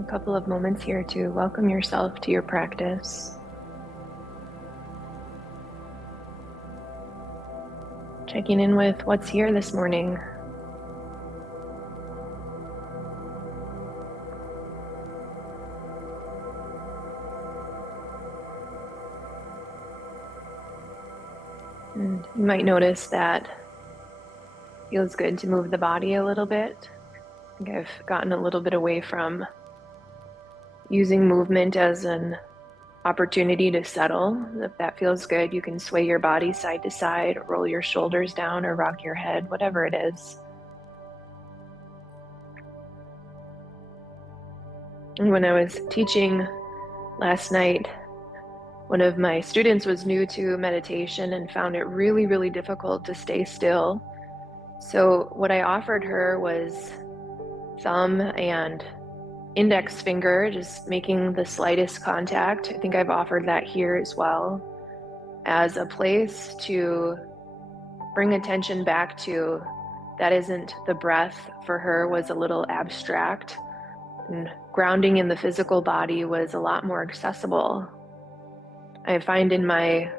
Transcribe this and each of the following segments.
A couple of moments here to welcome yourself to your practice. Checking in with what's here this morning. And you might notice that it feels good to move the body a little bit. I think I've gotten a little bit away from using movement as an opportunity to settle. If that feels good, you can sway your body side to side, or roll your shoulders down, or rock your head, whatever it is. And when I was teaching last night, one of my students was new to meditation and found it really, really difficult to stay still. So what I offered her was thumb and index finger, just making the slightest contact. I think I've offered that here as well, as a place to bring attention back to that isn't the breath. For her was a little abstract, and grounding in the physical body was a lot more accessible. I find in my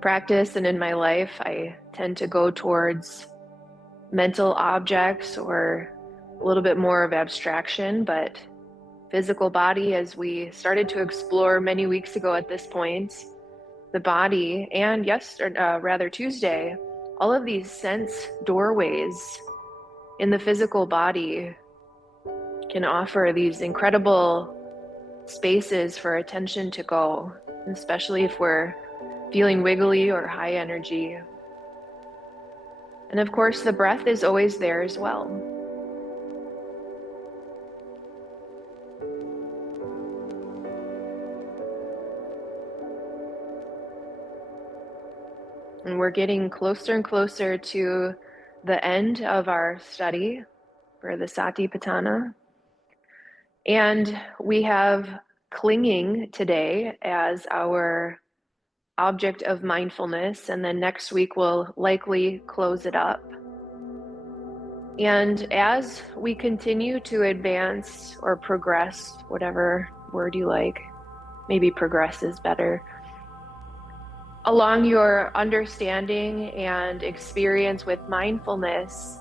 practice and in my life, I tend to go towards mental objects or a little bit more of abstraction, but physical body, as we started to explore many weeks ago at this point, the body, and Tuesday, all of these sense doorways in the physical body can offer these incredible spaces for attention to go, especially if we're feeling wiggly or high energy. And of course, the breath is always there as well. And we're getting closer and closer to the end of our study for the Satipaṭṭhāna. And we have clinging today as our object of mindfulness, and then next week we'll likely close it up. And as we continue to advance or progress, whatever word you like, maybe progress is better, along your understanding and experience with mindfulness,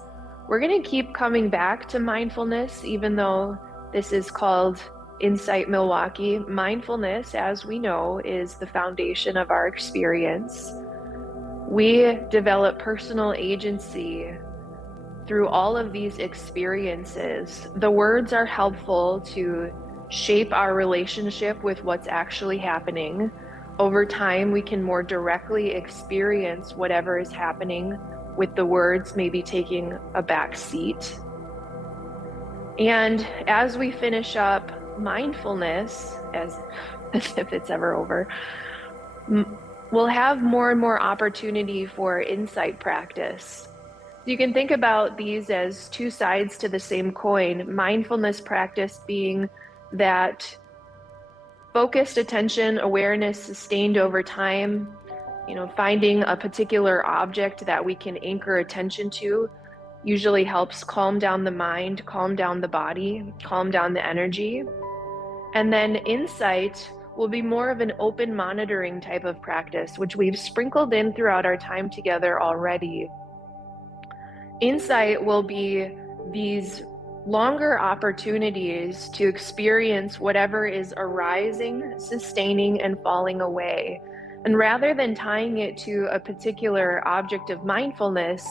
we're going to keep coming back to mindfulness, even though this is called Insight Milwaukee. Mindfulness, as we know, is the foundation of our experience. We develop personal agency through all of these experiences. The words are helpful to shape our relationship with what's actually happening. Over time, we can more directly experience whatever is happening with the words maybe taking a back seat. And as we finish up mindfulness, as if it's ever over, we'll have more and more opportunity for insight practice. You can think about these as two sides to the same coin. Mindfulness practice being that focused attention, awareness sustained over time, finding a particular object that we can anchor attention to usually helps calm down the mind, calm down the body, calm down the energy. And then insight will be more of an open monitoring type of practice, which we've sprinkled in throughout our time together already. Insight will be these longer opportunities to experience whatever is arising, sustaining, and falling away. And rather than tying it to a particular object of mindfulness,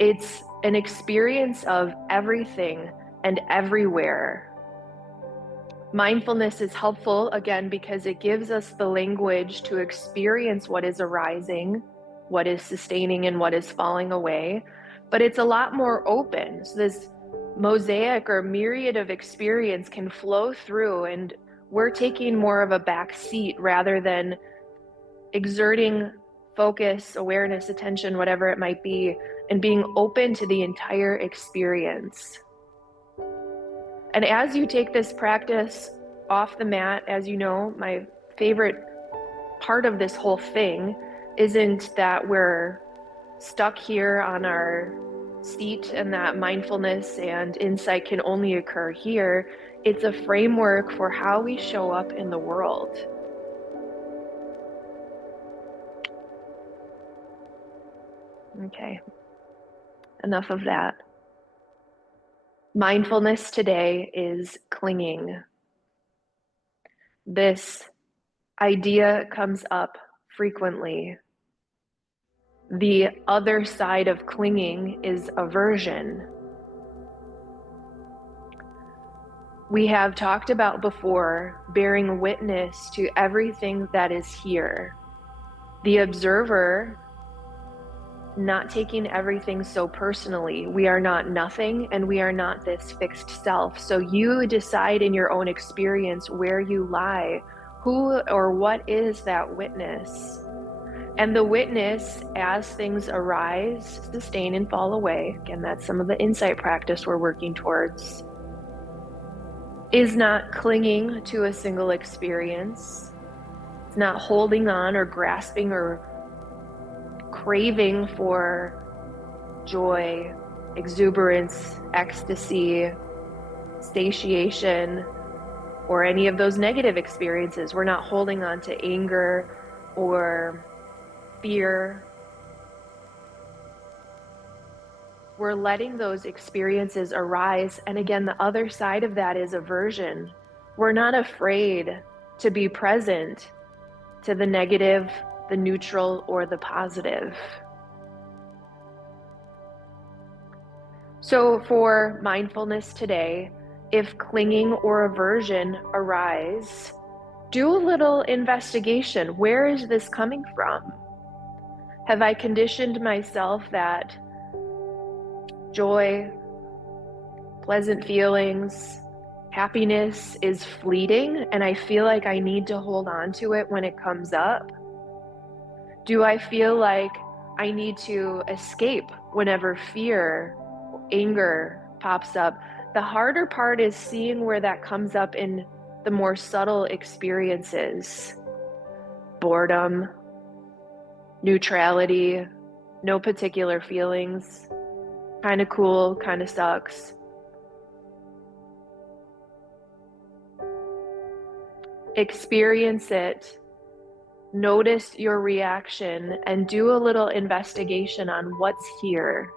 it's an experience of everything and everywhere. Mindfulness is helpful, again, because it gives us the language to experience what is arising, what is sustaining, and what is falling away. But it's a lot more open. So this mosaic or myriad of experience can flow through, and we're taking more of a back seat rather than exerting focus, awareness, attention, whatever it might be, and being open to the entire experience. And as you take this practice off the mat, as you know, my favorite part of this whole thing isn't that we're stuck here on our seat and that mindfulness and insight can only occur here. It's a framework for how we show up in the world. Okay, enough of that. Mindfulness today is clinging. This idea comes up frequently. The other side of clinging is aversion. We have talked about before bearing witness to everything that is here. The observer, not taking everything so personally. We are not nothing and we are not this fixed self. So you decide in your own experience where you lie, who or what is that witness. And the witness, as things arise, sustain, and fall away, again, that's some of the insight practice we're working towards, is not clinging to a single experience. It's not holding on or grasping or craving for joy, exuberance, ecstasy, satiation, or any of those negative experiences. We're not holding on to anger or fear. We're letting those experiences arise. And again, the other side of that is aversion. We're not afraid to be present to the negative, the neutral, or the positive. So for mindfulness today, if clinging or aversion arise, do a little investigation. Where is this coming from? Have I conditioned myself that joy, pleasant feelings, happiness is fleeting and I feel like I need to hold on to it when it comes up? Do I feel like I need to escape whenever fear, anger pops up? The harder part is seeing where that comes up in the more subtle experiences. Boredom, neutrality, no particular feelings, kind of cool, kind of sucks. Experience it, notice your reaction, and do a little investigation on what's here.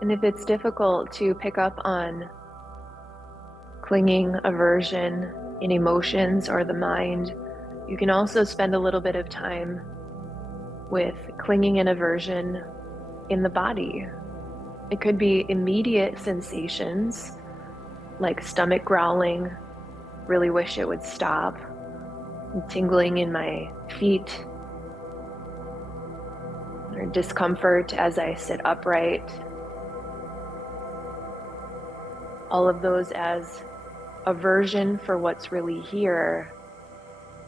And if it's difficult to pick up on clinging, aversion in emotions or the mind, you can also spend a little bit of time with clinging and aversion in the body. It could be immediate sensations like stomach growling, really wish it would stop, tingling in my feet, or discomfort as I sit upright. All of those as aversion for what's really here.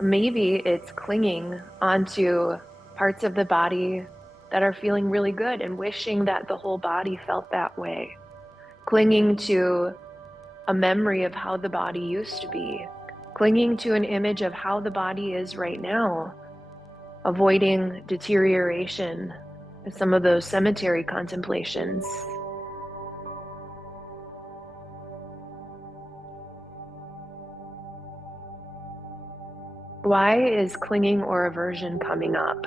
Maybe it's clinging onto parts of the body that are feeling really good and wishing that the whole body felt that way. Clinging to a memory of how the body used to be. Clinging to an image of how the body is right now. Avoiding deterioration, some of those cemetery contemplations. Why is clinging or aversion coming up?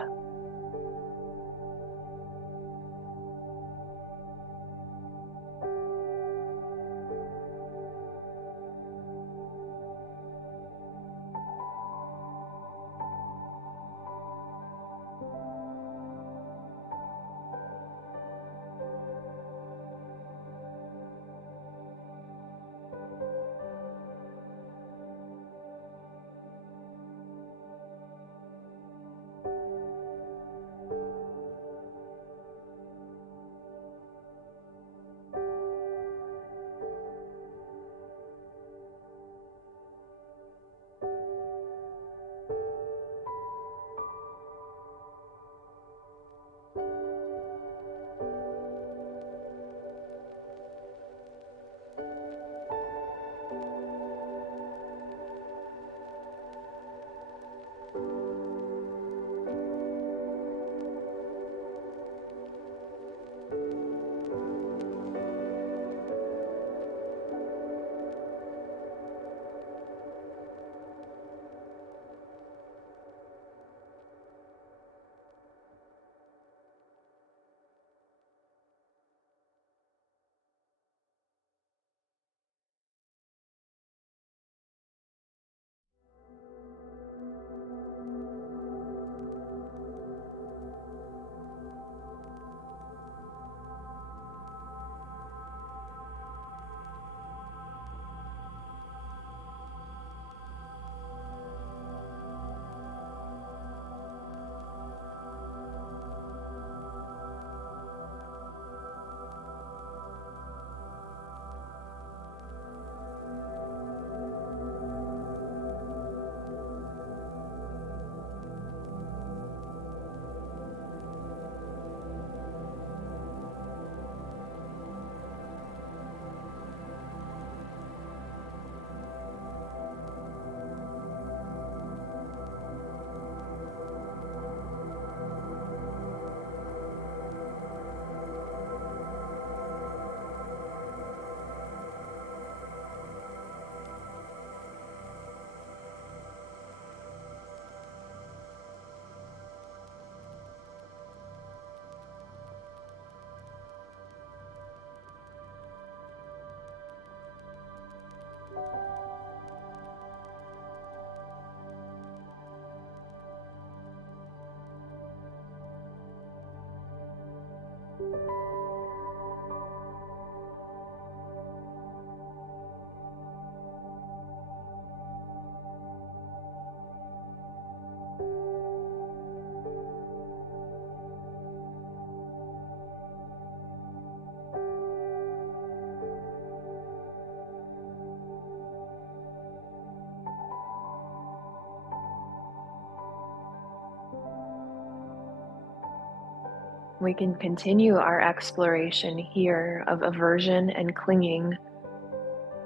We can continue our exploration here of aversion and clinging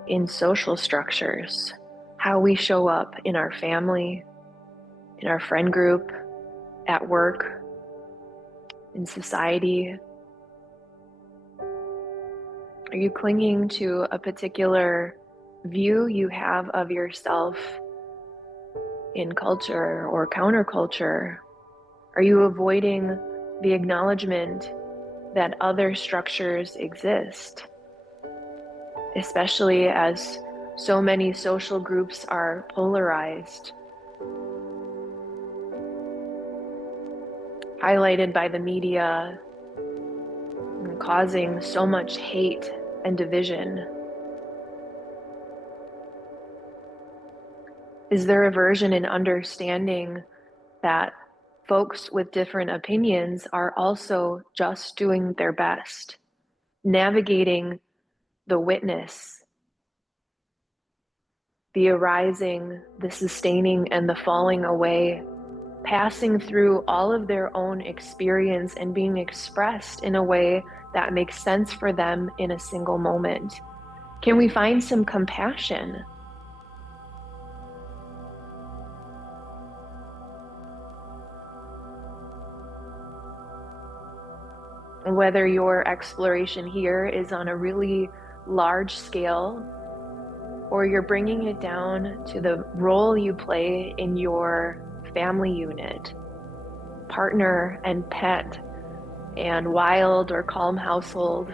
in social structures, how we show up in our family, in our friend group, at work, in society. Are you clinging to a particular view you have of yourself in culture or counterculture? Are you avoiding the acknowledgement that other structures exist, especially as so many social groups are polarized, highlighted by the media, and causing so much hate and division. Is there a version in understanding that folks with different opinions are also just doing their best, navigating the witness, the arising, the sustaining, and the falling away, passing through all of their own experience and being expressed in a way that makes sense for them in a single moment? Can we find some compassion? Whether your exploration here is on a really large scale, or you're bringing it down to the role you play in your family unit, partner and pet, and wild or calm household.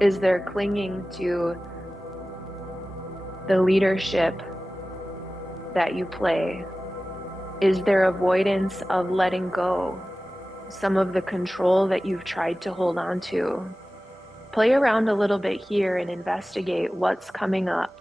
Is there clinging to the leadership that you play? Is there avoidance of letting go some of the control that you've tried to hold on to? Play around a little bit here and investigate what's coming up.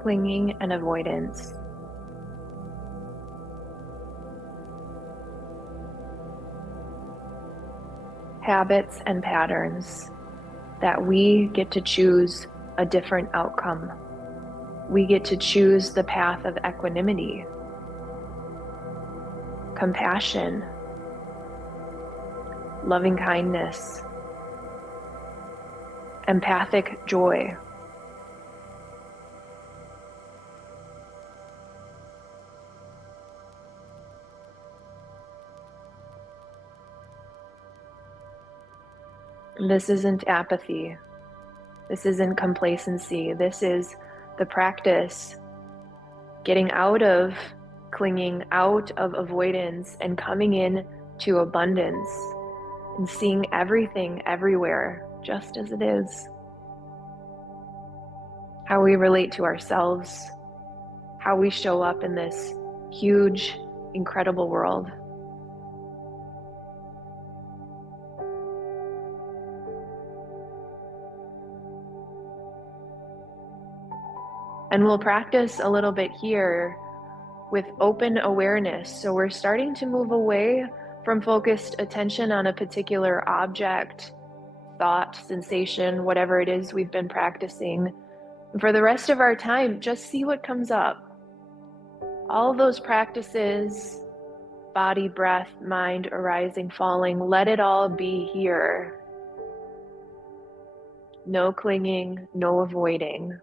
Clinging and avoidance. Habits and patterns that we get to choose a different outcome. We get to choose the path of equanimity, compassion, loving kindness, empathic joy. This isn't apathy. This isn't complacency. This is the practice, getting out of clinging, out of avoidance, and coming in to abundance, and seeing everything everywhere just as it is. How we relate to ourselves, how we show up in this huge, incredible world. And we'll practice a little bit here with open awareness. So we're starting to move away from focused attention on a particular object, thought, sensation, whatever it is we've been practicing. And for the rest of our time, just see what comes up. All those practices, body, breath, mind, arising, falling, let it all be here. No clinging, no avoiding.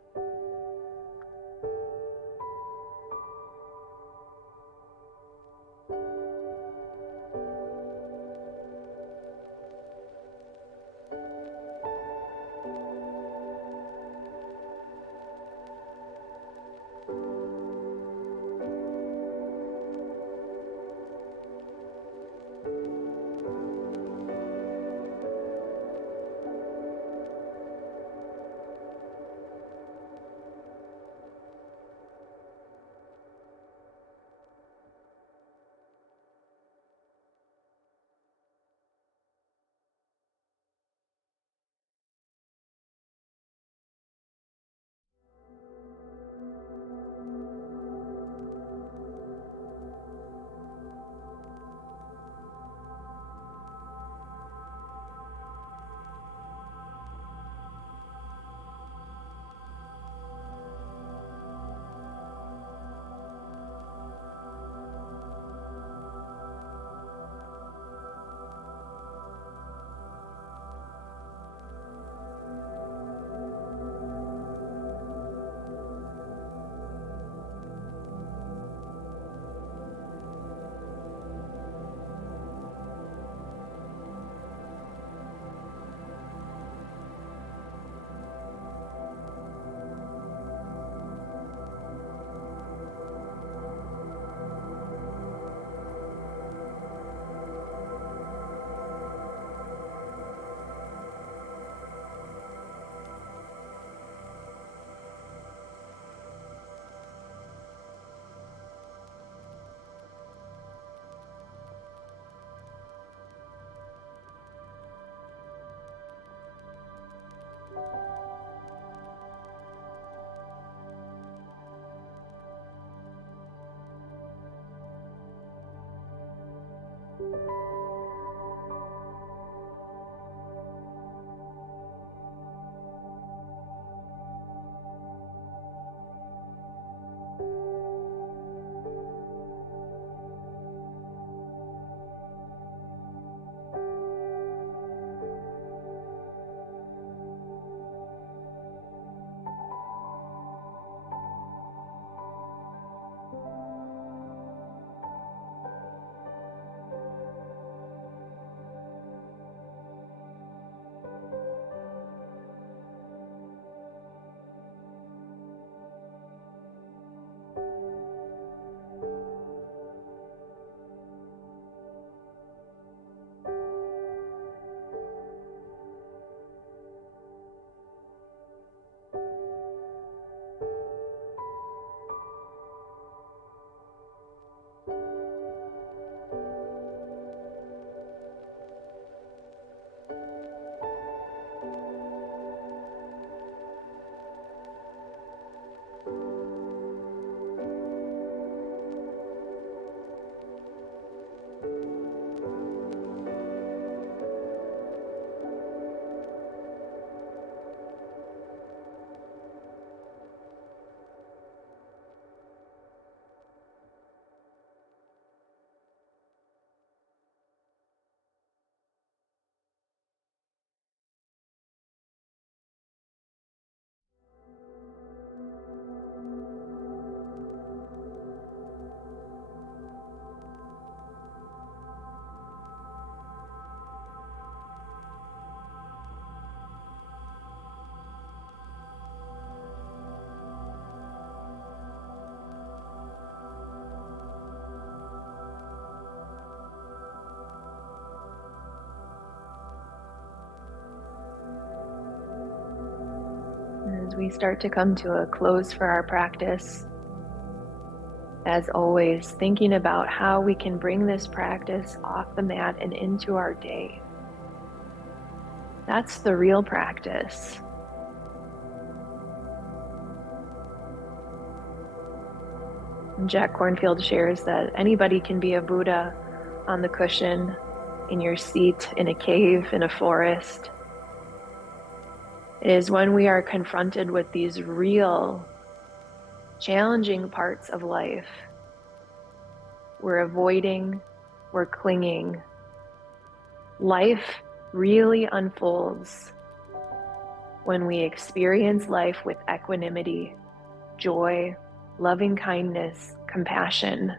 as we start to come to a close for our practice, as always, thinking about how we can bring this practice off the mat and into our day. That's the real practice. And Jack Kornfield shares that anybody can be a Buddha on the cushion, in your seat, in a cave, in a forest. It is when we are confronted with these real, challenging parts of life, we're avoiding, we're clinging. Life really unfolds when we experience life with equanimity, joy, loving kindness, compassion.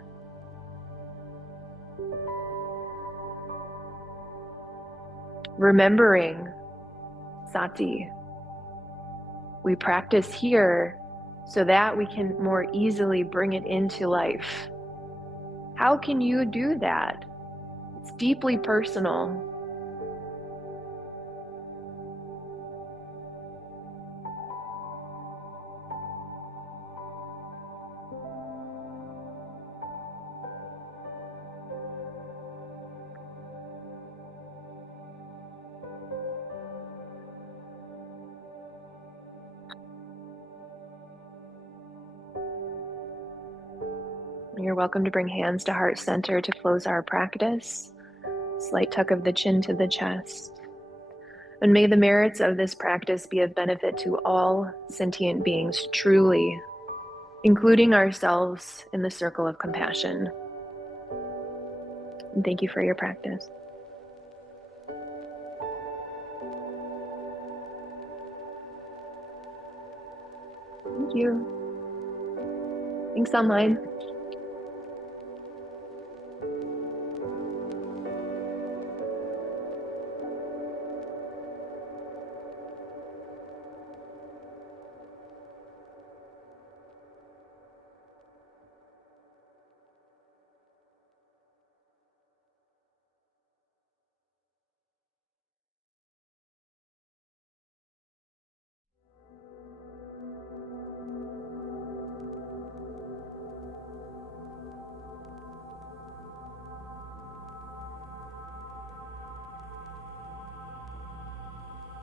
Remembering sati. We practice here so that we can more easily bring it into life. How can you do that? It's deeply personal. You're welcome to bring hands to heart center to close our practice. Slight tuck of the chin to the chest. And may the merits of this practice be of benefit to all sentient beings, truly, including ourselves in the circle of compassion. And thank you for your practice. Thank you. Thanks online.